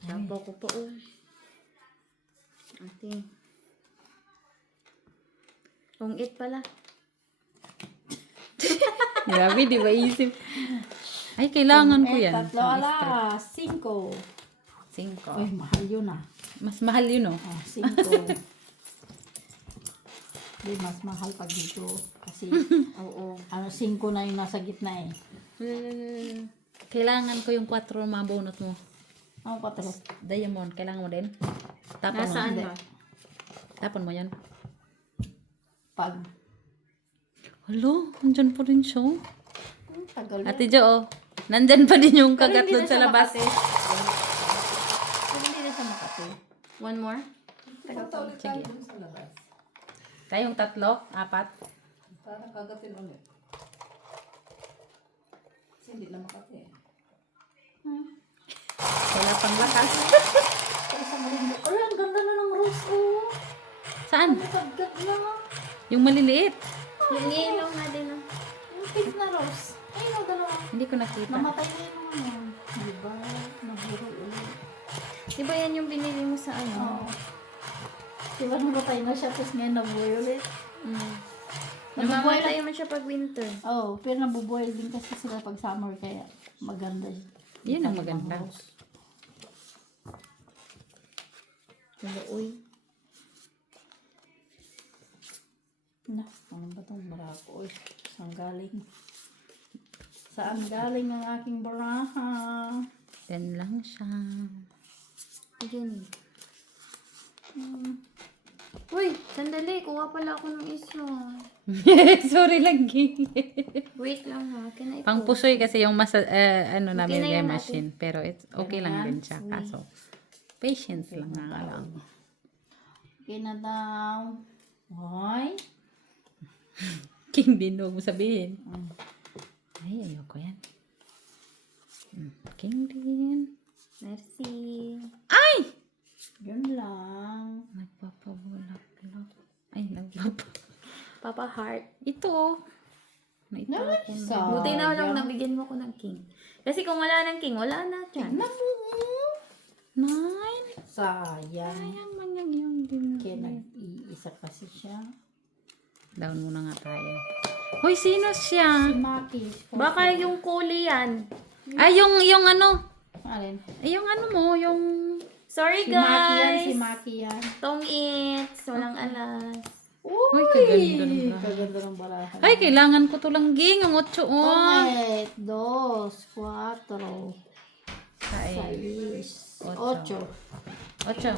Sabaw ko pa, Ate. It pala. Grabe, di ba isip? Ay, kailangan ko yan. Tatlo ala. 5. 5. Uy, mahal yun Mas mahal yun, 5. Di, mas mahal pag dito. Kasi, Oo. 5 na yung nasa gitna eh. Kailangan ko yung 4 mga bonus mo. Ang 4. Diamond, kailangan mo din. Tapon Nasaan mo. ba? Tapon mo yan. Pag, Hello, nandyan pa rin siya. tagal yun. Ate Jo, nandyan pa din yung Pero kagat hindi doon na sa siya labas. Makati. Pero hindi na siya Makati. One more? Punta ulit tayo dun sa labas. Tayong 3, 4. Para kagatin ulit. Kasi hindi na makati eh. Wala pang lakas. Ay, ang ganda na ng rose, oh. Saan? Nagkagat na. Yung maliliit. Yung yellow nga din, Yung pink na rose. Ay, no, dalawa. Hindi ko nakita. Namatay na yung mga. Diba? Naburo ulit. Di ba yan yung binili mo sa ano? Oo. Diba namatay na siya, tapos ngayon nabuhay ulit? Mm. Nabubuhay Namamatay mo siya pag winter. Oo, pero nabubuhay din kasi sila pag summer, kaya maganda yun. Yun ang maganda. Wala, uy. Na, ano ba itong barako? Uy, saan galing? Saan galing ang aking baraha? Then lang siya. Ayan. Uy, sandali. Kuha pala ako ng isa. Sorry lagi. Wait lang ha. Can I Pangpusoy kasi yung ano namin na yung yan machine. Pero it's okay lang din siya. Kaso, patience lang nga lang. Okay na daw. Hoy. King din, huwag mo sabihin. Ay, ayoko yan. King din. Merci. Ay! Yun lang. Nagpapabulak-bulak. Ay, Papa Heart. Ito. Naitapon. Sa Buti na lang nabigyan mo ko ng king. Kasi kung wala ng king, wala na dyan. Nine. Sayang. Sayang man yung din. Kaya nag-iisa kasi siya. Down muna nga tayo. Hoy, sino siya? Si Maki. Baka yung kuli yan. Ay, yung ano. Alin? Ay, yung ano mo, yung... Sorry Si Maki yan, guys. si Maki yan. Tong its. Walang alas. Uy, kaganda ng baraha. Kaganda ng baraha. Ay, kailangan ko to lang ging. Ang 8, oh. 1, 2, 4, 6, 8. 8.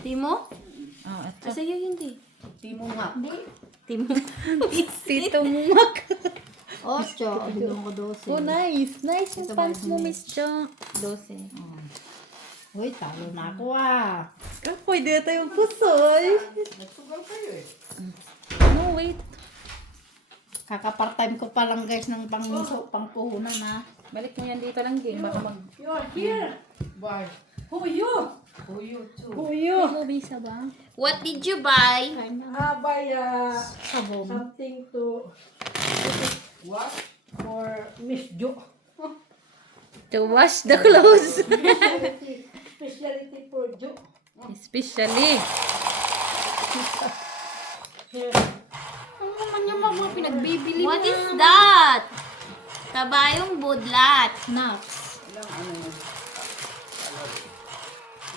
Timo? Oh, 8. Sa'yo hindi. Timo nga. Timo. Tito Mumak. 8. Hinggang ko 12. Oh, nice. Nice yung pants mo, Miss Jo. 12. Uy, talo na ako ah. Pwede na tayong pusoy. Nagsugal kayo eh. No, wait. Kaka-part-time ko pa lang guys ng pangpuhunan na. Balik mo yan dito lang, ging. Baka mag... You are here. Why? Who are you? Who are you too? May visa ba? What did you buy? Buy Sabon. something to what? For Miss Jo. To wash the clothes. Specialty for Jo. Especially. Ano naman yung mga pinagbibili What is that? Kabayong budlat. Nuts.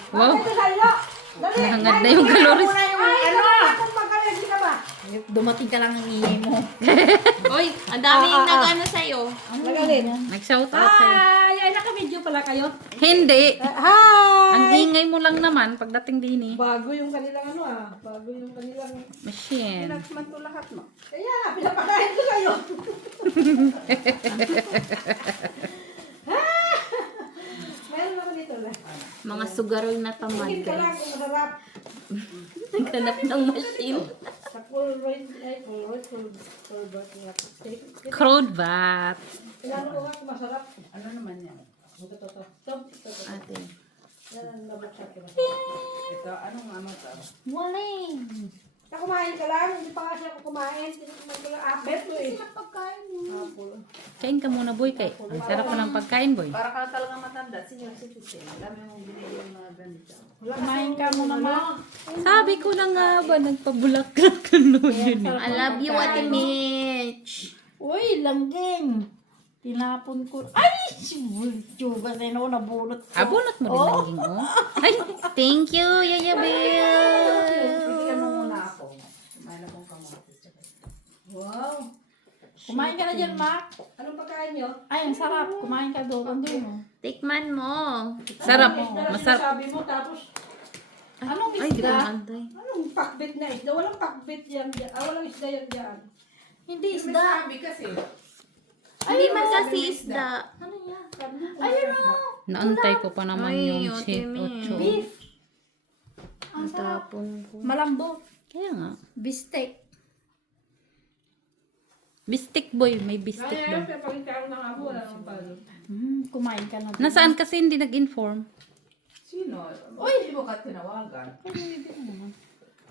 Wow. Ito sa'yo. Dali. Nahangad na yung calories. Ay, ano? Kung magaling ka ba? Dumating ka lang ang ingay mo. Oy, ang daming nag-ano sa'yo. Magaling. Nag-shout out sa'yo. Ay, naka-video pala kayo. Hindi. Hi! Ang ingay mo lang naman pagdating din eh. Bago yung kanilang ano ah. Bago yung kanilang Machine. pinagman to lahat mo. Kaya nga, pinapakain ko kayo. Meron ako dito na. Mga sugarol na tamad, Tingin ka lang guys. kung masarap. Naghanap ng machine. Sa full range, ay full bat nga. Crowd bat. Tinanong ko nga kung masarap. Ano naman yan? Ito. Ate. Yan ang nabuksan ko masarap. Ito, anong ano to? Waling. Na kumain ka lang, hindi pa nga siya ako kumain. Tinikuman ko lang apple to eh. Pagkain mo. Apple. Kain ka muna, boy. Kay. Ang sarap pa ng pagkain, boy. Para ka talaga matanda, senior citizen. Alam mo yung binili yung mga ganito. Kumain ka muna ma. Sabi ko na nga ba, nagpabulak-lak ka noon yun eh. I love you, Ate Mitch. Uy, langgeng. Tinapon ko. Ay! Chuba na yun ako nabulot ko. Abunot mo din lang ging, oh. Ay, thank you, Yaya Bill. Bigyan mo muna ako. Kumain akong kamatis. Wow! Kumain ka na dyan, Mac. Anong pagkain nyo? Ay, ang sarap. Kumain ka doon. Doon. Tikman mo. Sarap. Isda, Masarap. sinasabi mo tapos, Anong Ay, di ko isda? maantay. anong pakbit na isda? Walang pakbit yan dyan. Walang isda yan dyan. Hindi isda. Sabi kasi. Hindi man kasi isda. Ano yan? Ayun o! Naantay ko pa naman Ay, yung Ate si Mitch. Ocho. Beef. Ang tapon ko. Malambot. Kaya nga. Bistek. Bistik, boy. May bistik Kaya doon. yun, pagkakaroon ng abo, wala nang palo. Kumain ka na doon. Nasaan kasi hindi nag-inform? Sino? Uy! Hindi mo ka tinawagan.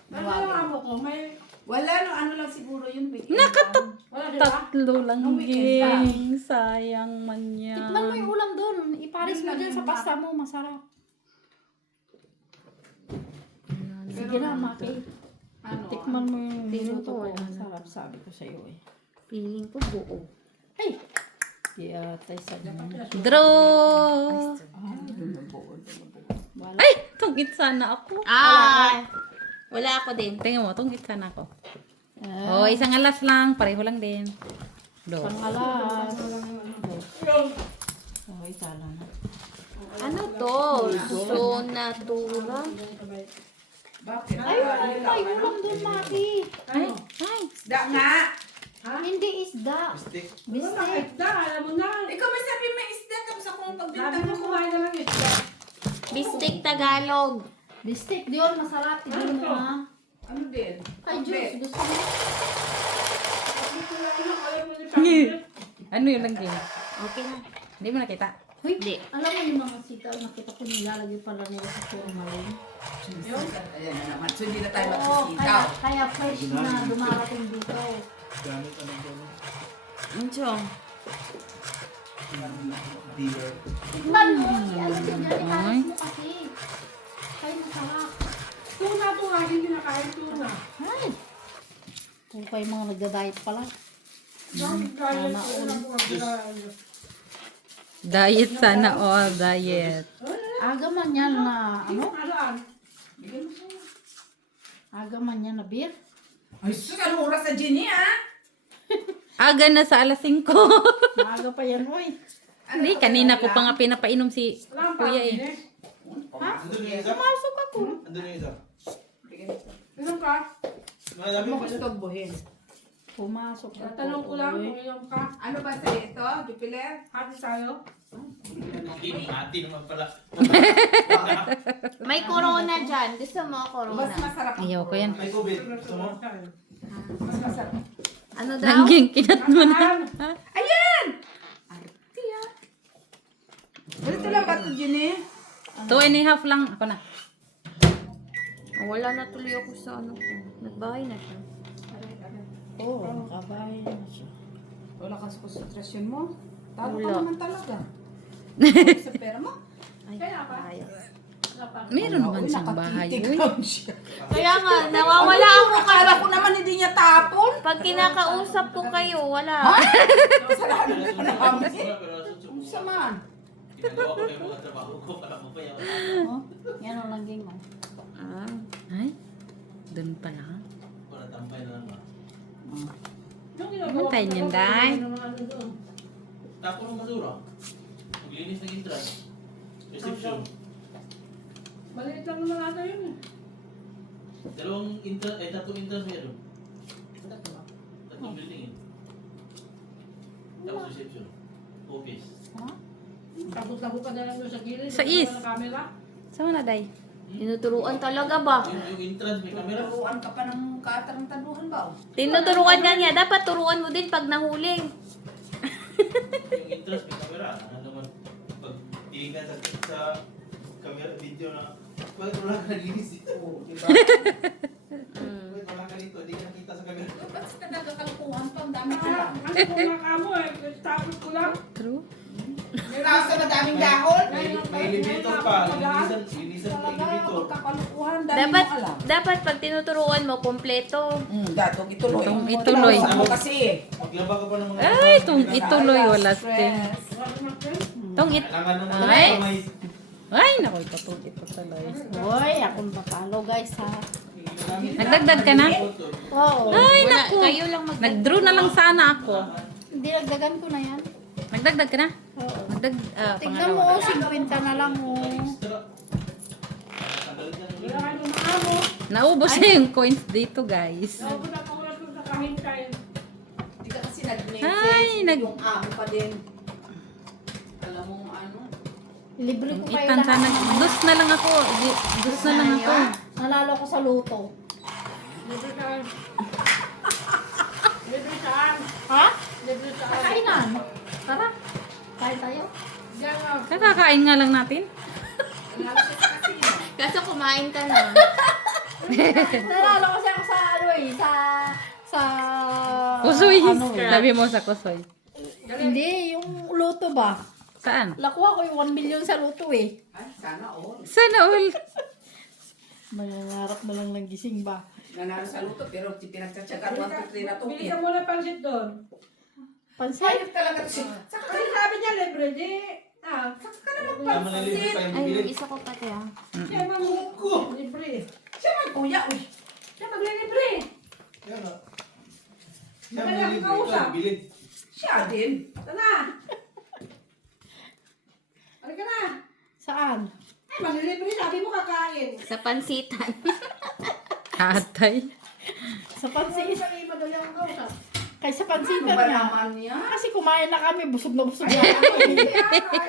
Ano yung amo ko? May... Wala no, ano lang siguro yung bigyan. Nakatot. Wala tatlo lang, ging. Sayang man yan. Tikman mo yung ulam doon. Iparis mo dyan sa pasta mo. Masarap. Sige na, Maki. Tikman mo yung niluto ko. Masarap, sabi ko sa'yo eh. Feeling ko buo. Ay! Di atay sa ganun. Draw! Wala. Ay! Tungit sana ako. Wala ako din. Tingnan mo, tungit sana ako. Oh, isang alas lang. Pareho lang din. Do. Pangalas. Okay, tala na. Ano to? So natura. Bakit? Ay, may ulam doon, Maki. Ay! Ay! Da nga. Hindi isda. Stick. Bistek. Ikaw may sabi may isda tapos ako ang pagbinta mo kumain na lang isda. Bistek Tagalog. Bistek, diyon, masarap. Tignan mo, ha? Ano din? Ay, Diyos, gusto mo. Ano yun lang game? Okay na. Hindi mo nakita. Hindi. Alam mo yung mga sitaw, nakita ko nilalagay pala nila sa formalin. Ayan na naman. So hindi na tayo Oo, magsisitaw. kaya fresh na dumarating dito. Gamit ano doon? Anchong. Dealer. Tikman mo, ano din yan, ikalis mo kasi. Kaya masarap. Ay! Kung kayo mga nagda-diet pala. Sana all. Diet sana all. Diet. Aga man yan na, ano? Aga man yan na beer. Ay, sus, anong oras sa Jenny, ha? Aga na sa alas 5. Maaga pa yan, oy. Hindi, kanina ko pa nga pinapainom si kuya eh. Andun yung isa? Pumasok ako. Andun yung isa? Inom ka? Madami Mo pa gusto buhin. Pumasok ako. Tanong ko lang oy. kung inom ka. Ano ba sa ito? Jupiler? Hati tayo. Hindi, ati naman pala. May corona dyan. Gusto mo Mas corona? masarap ang Ayaw ko yan. May COVID. Gusto mo? Mas masarap. Ano daw? Langging, kinat mo na. Ha? Ayan! Ganito lang ba ito, Jenny? 2.5 lang. Ako na. Wala na tuloy ako sa ano ko. Nagbahay na siya. Oo, nakabahay na siya. Wala ka sa konsentrasyon mo. Talo ka Wala. naman talaga. Sa pera mo. Ay, ayaw. Meron naman siyang bahay. Uy. Titikman siya. Kaya nga, nawawala ako Akala ko naman hindi niya tapon. pag kinakausap ko kayo. Wala. Kasalanan ko namin. Pero Saman. ginagawa ko na yung mga trabaho ko para mapayaw. Oh, yan ang laging mo. Ah. Ay, doon pala. Para tampay na lang ba? Ano tayo niyan, Day? Tapo ng basura. Maglinis ng entrance. Reception. Maliit lang naman ata yun eh. Tatlong entrance meron. Tatlong building eh. Tapos reception. Office. Takot-takot ka na lang doon sa gilid. Sa wala is. na camera. Saan na, Day? Tinuturuan talaga ba? Yung entrance may camera. Turuan ka pa ng katarantaduhan ba? Tinuturuan nga niya. Dapat turuan mo din pag nahuli. Yung entrance may camera. Ano naman, pag tinignan sa camera video na, bakit wala ka naglinis dito? Diba? Bakit wala ka dito? Hindi ka nakita sa camera. Ba't sa talaga kalkuhan pa? Ang dami ko Ah, lang. ano ko nga ka mo eh. Tapos ko lang. True. Nasa madaming dahon. May elevator pa. Linisan ng Talaga, elevator. magkakalukuhan. Dami Dapat, mo alam. dapat pag tinuturuan mo, kompleto. Datong ituloy. Ituloy. Ako kasi. Maglaba ka pa ng mga... Ay, itong ituloy. Wala sting. Tong it. Kailangan naman Ay. may... Ay, naku, itong ito tuloy. Hoy, akong patalo guys ha. Nagdagdag ka na? Oo. Ay, Wala, naku. kayo lang mag... Nag-draw na lang sana ako. Hindi, nagdagan ko na yan. Nagdagdag ka na? Oo. Tignan Pangalawa. mo, 50 na lang oh. Wala ka nung maamo. Naubos na yung coins dito, guys. Naubos ako na sa kahintay. Hindi ka kasi Ay, nag-message. Yung amo pa din. Alam mo ano? Libre ko kayo Itan sana. lahat. Dus na lang ako. Dus na lang ako. Nanalo ko sa luto. Libre saan? Libre saan? Ha? Libre saan? Kainan. Tara. Kain tayo. Diyan nga. Nakakain nga lang natin. Kaso kumain ka na. Nanalo kasi ako sa ano eh, sa Kung kusoy. ano eh. Sabi mo sa kusoy. Hindi, yung luto ba? Saan? Nakuha ko yung 1 million sa luto eh. Ay, sana all. Sana all. Manangarap na lang ng gising ba? Nanalo sa luto, pero pinagtsatsagaan 1, 2, 3 na to. Bili ka muna pansit doon. Pansit? Sayang talaga to siya. Saka Kasi sabi niya, libre, di. saka ka naman Tama na libre pa yung Ay, bibili. yung isa ko pati ah. Siya mang libre. Siya man kuya, uy. Siya maglilibre. Yan o. Siya Maganda may ang libre kausap. pa, bili. Siya din. Sana. Ano ka na? Saan? Ay, maglilibre. Sabi mo kakain. Sa pansitan. Atay. Sa Kasi pansit. isa kayo madali ang kausap. Kaysa Ano pansitan ba nga. naman niya? Kasi kumain na kami, busog na ako.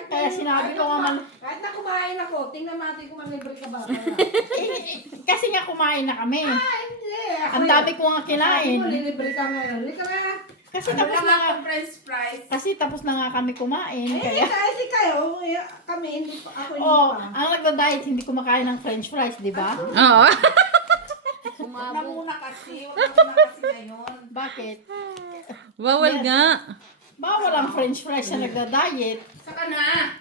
Kaya sinabi ko nga man, Kahit na kumain ako, tingnan natin kung maglibre ka ba. kasi nga kumain na kami. Ay, hindi. Ang dami ko nga Sabi kinain. mo, lilibre ka ngayon. Lika na. Kasi Ano tapos lang na nga, akong french fries? kasi tapos na nga kami kumain. Eh, Kaya, kasi kayo, kami, hindi pa, ako hindi oh, pa. ang nagda-diet, hindi kumakain ng french fries, di ba? Oo. Huwag na muna kasi. Huwag na muna kasi ngayon. Bakit? Bawal nga. Bawal ang french fries na nagda-diet. Saka na.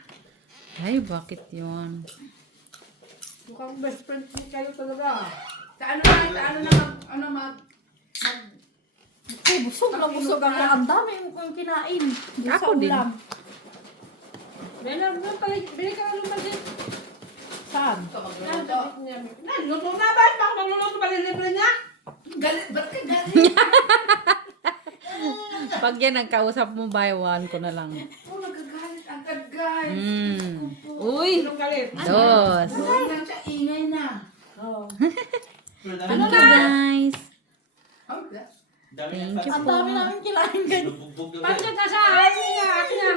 Ay, bakit yun? Mukhang best friend ni kayo talaga. Sa ano na mag Eh, busog na busog ako. Ang dami yung kinain. Doon sa Ako din. ulam. Meron pala, bili ka na lumasit. Saan? Luto na ba? Bakit magluluto ba lilibre niya? galit, ba't ka galit? Pag yan ang kausap mo, baywan ko na lang. Oh, nagagalit agad, guys. Uy! Sinong galit? Dos. Ay, lang siya, ingay na. Oo. Pero dami Thank you, guys. Oh, dami Thank ng you Ang po. dami namin kinain ganyan. Lubugbog na Pansit na sa akin niya. Akin na.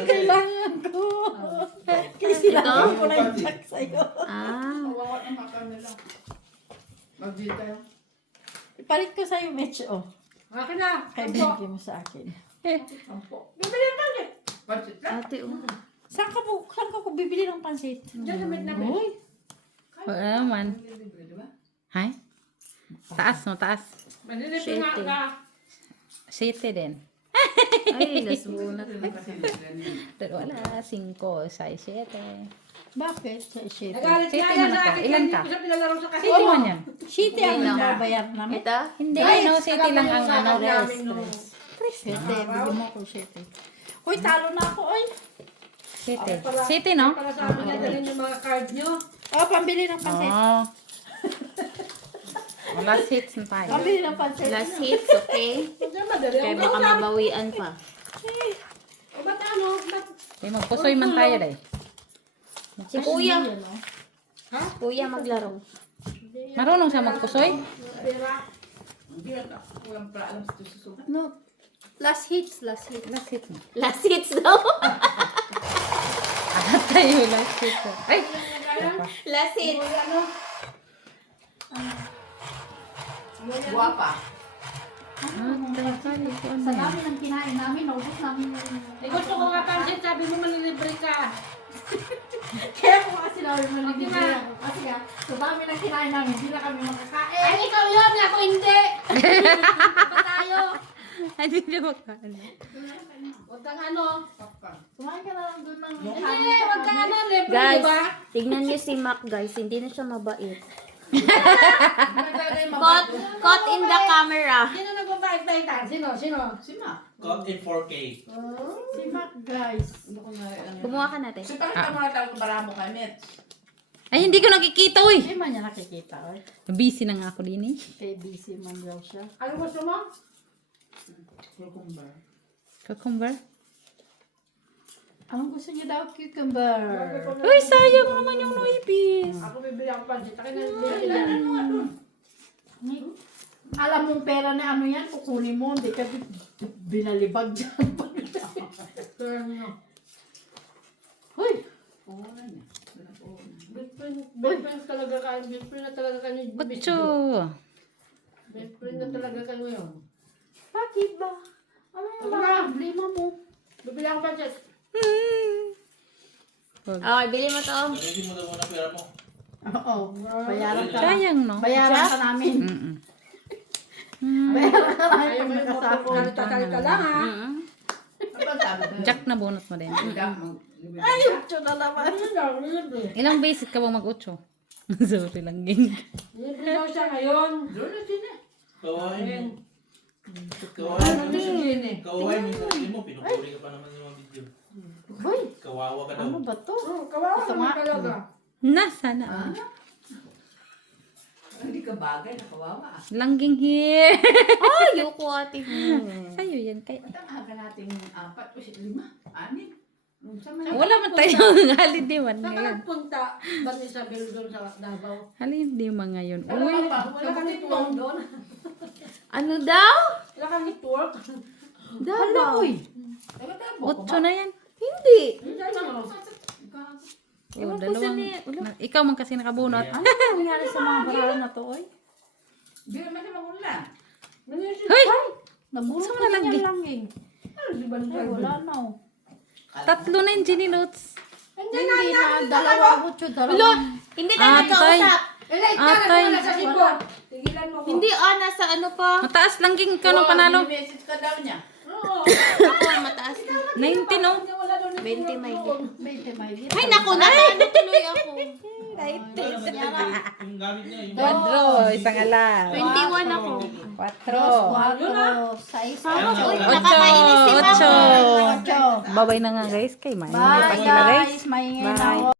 Kailangan ko. Kasi sinabi ko na yung check sa'yo. Ah. Kawawa naman kami lang. Mag-deal tayo. Ipalit ko sa'yo, Mitch. Oh, Akin na. kaya Sampo. binigay mo sa akin. Sampo. Bibili ng pansit. Pansit lang. Ate, Saan ka po bibili ng pansit? Diyan sa may namin. Uy, Wala naman. Libre, di ba? Hay? Taas mo, taas. Malilibre nga ka. City din. Ay, nasbunat. Kasi libre niya. Pero wala, 5, 6, 7. bakit? Sa shit. Nagalit City nga mo yan na sa to. akin. Ilan Hindi ka? ko siya pinalaro sa kasi. City man yan. Shitty ang Hindi na. nababayar namin. Ito? Hindi, no, city lang ang ano. Shitty, bigyan mo ko shitty. Uy, talo na ako, oy. City. City, no? Para sa amin niya, dalhin yung mga card nyo. Oh, pambili ng pansit. Oo. Wala 6 na tayo. Pambili ng pansit. Last hits, okay? Diyan madali. Kaya Ang baka kausap. mabawian pa. O ba't ano? Ba't? Eh, magpusoy man tayo, day. Si Kuya. Ha? Kuya maglaro. Marunong siya magpusoy? Pera. Hindi na ako walang alam sa susunod. No. Last hits, last hits. Last hit mo. Last hits daw. Ah, tayo, last hit. Ay! Last hits. Ano? Guwapa. Sa dami ng kinain namin, naubos namin yung... Eh, gusto ko nga pansit. Sabi mo malilibre ka. Kaya ko kasi namin maligid Okay, ma. ako. Kasi nga, sa dami ng kinain namin, hindi na kami makakain. Ay, ikaw yun. Ako hindi. Ba tayo? Hindi niya makaano. Huwag kang ano. Kumain ka na lang doon ng... Hindi, huwag kang ano. Libre, Guys, di ba? tignan niyo si Mac, guys. Hindi na siya mabait. Talaga yung Caught in the camera. Sino nagbabait-baitan? Sino? Si Ma. Caught in 4K. Si Mac, guys. Ano ko na lang. Kumuha ka natin. Si pakita mo na talaga para mo kay Met. Ay, hindi ko nakikita, uy! Hindi man niya nakikita, oy. Busy na nga ako din eh. Kay busy man daw siya. Ano gusto mo? Cucumber. Cucumber? Anong gusto niya daw? Cucumber. Uy, sayang naman yung noibis. Ako bibili ako pansit. Akin na bibili yan. Alam mong pera na ano yan, kukunin mo, hindi ka binalibag dyan. Hoy! Best friend talaga ka. Best friend na talaga ka ni Butcho! Best friend na talaga ka ngayon. Bakit ba? Ano yung mga problema mo? Bibili ako pansit. Okay, bili mo to. Gamitin mo daw muna pera mo. Oo. Bayaran ka. Sayang, no? Bayaran ka namin. Mm-mm. Ayaw mo yung salita-salita lang ha. Mm. Ano ba sabi ko? Jack na bunot mo din. Ay, ito na naman. Ano daw, libre. Ilang basic ka bang mag-8? Sorry lang, ging. Libre daw siya ngayon. Doon na din eh. Kawain mo. Ano din siya yun eh. Kawain mo yung sarili mo. Pinupuri ka pa naman sa mga video. Hoy, Kawawa ka daw. ano ba to? Kawawa Ito naman nga. talaga. Nasaan na? Hindi ka bagay, nakawawa. Langging here. Ayoko ate. Sa'yo yan. Kay... At ang aga natin 4 o 5, 6. Wala man tayo halidiwan Saan ka ngayon. nagpunta? Ba't Isabel doon sa Davao? Halidiwan ngayon. Wala Uy. wala kang network doon. Ano daw? Wala kang network. Davao. Otso na yan. Hindi. Oh, dalawang... Ikaw man kasi nakabunot. Ano nangyari sa mga barahan na to, oy? Hindi naman naman ulan. Hoy! Nabulot Saan ko na na lagi? yan langing. Ay, wala na, oh. Tatlo na yung Ginny Notes. Hindi na, dalawa ko, dalawang. Hindi tayo Atay. nagkausap. Atay. Sa Cebu. Tigilan mo ko. Hindi, nasa ano pa. Mataas langging ka nung panalo. Message ka daw niya. Oo. Ako, mataas na. 19 oh. Wala doon 20 may May Ay, naku, nataano tuloy ako. Yung gamit niya. Yung Quadro, isang alam. 21 ako. 4, 6, Uy, 8. nakakainis si Mama. 8. Babay na nga guys kay Maya. Bye, guys. Maingay na ako.